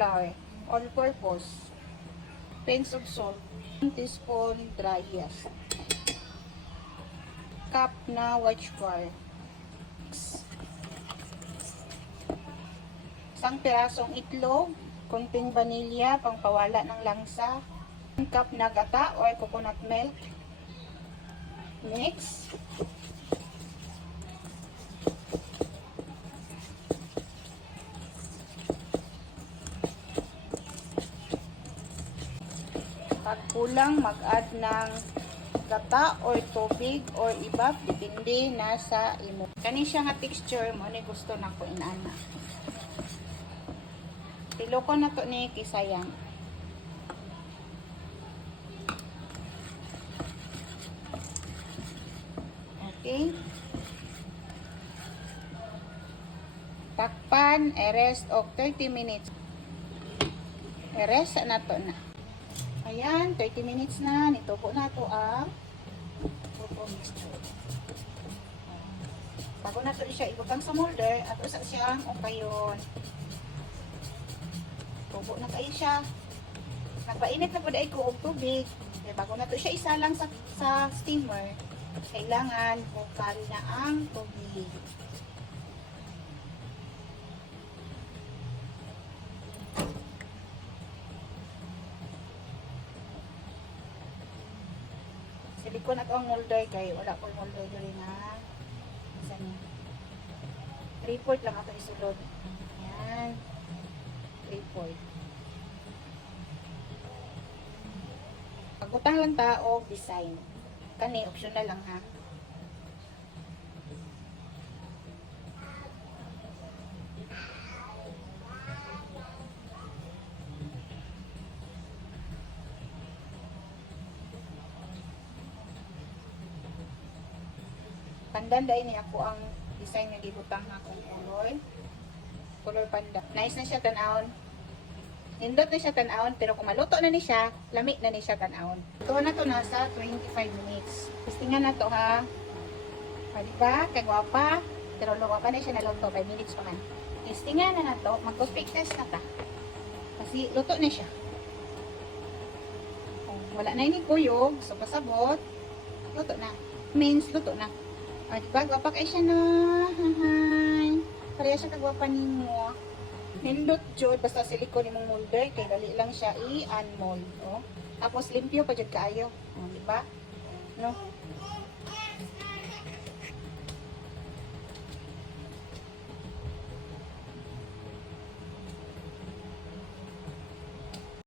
flour, all-purpose, pinch of salt, 1 teaspoon dry yeast, cup na white sugar, isang pirasong itlog, konting vanilya, pangpawala ng langsa, 1 cup na gata or coconut milk, mix, pag kulang mag-add ng gata or tubig or ibab, depende na sa imo. Kani siya nga texture mo ni gusto na ko inana. Tilo ko na to ni kisayang. Okay. Takpan, rest of 30 minutes. Rest na to na. Ayan, 30 minutes na. Nitubo na to ang buko mixture. Bago na to siya ibutang sa molder, at usa siyang okayon. Tubo na kayo siya. Nagpainit na po dahil ko og tubig. Bago na to siya isalang sa steamer, kailangan bukal na ang tubig. Silikon na to ang molder kay wala po molder diri na isa ni report lang ako isulod. Ayan, report. Pagutang lang tao design kani optional lang ha. Pandan dahil ni ako ang design nga gibutang akong color panda. Nice na siya tanawon. Nindot na siya tanawon, pero kung maluto na ni siya, lamig na ni siya tanawon. Ito na to nasa 25 minutes. Testingan na to ha. Diba? Kagwapa. Pero luwa pa na siya naluto. 5 minutes pa man. Testingan na to. Mag-toothpick test na ta. Kasi luto na siya. Wala na yung kuyog. So pasabot. Luto na. Means luto na. Diba? Gwapa kayo siya na. Hahay. Pareha siya kagwapa ni mo. Nindot jud basta silikon imong molder kay dali lang siya i-unmold, oh. Tapos limpyo pa jud kaayo, oh, di ba? No?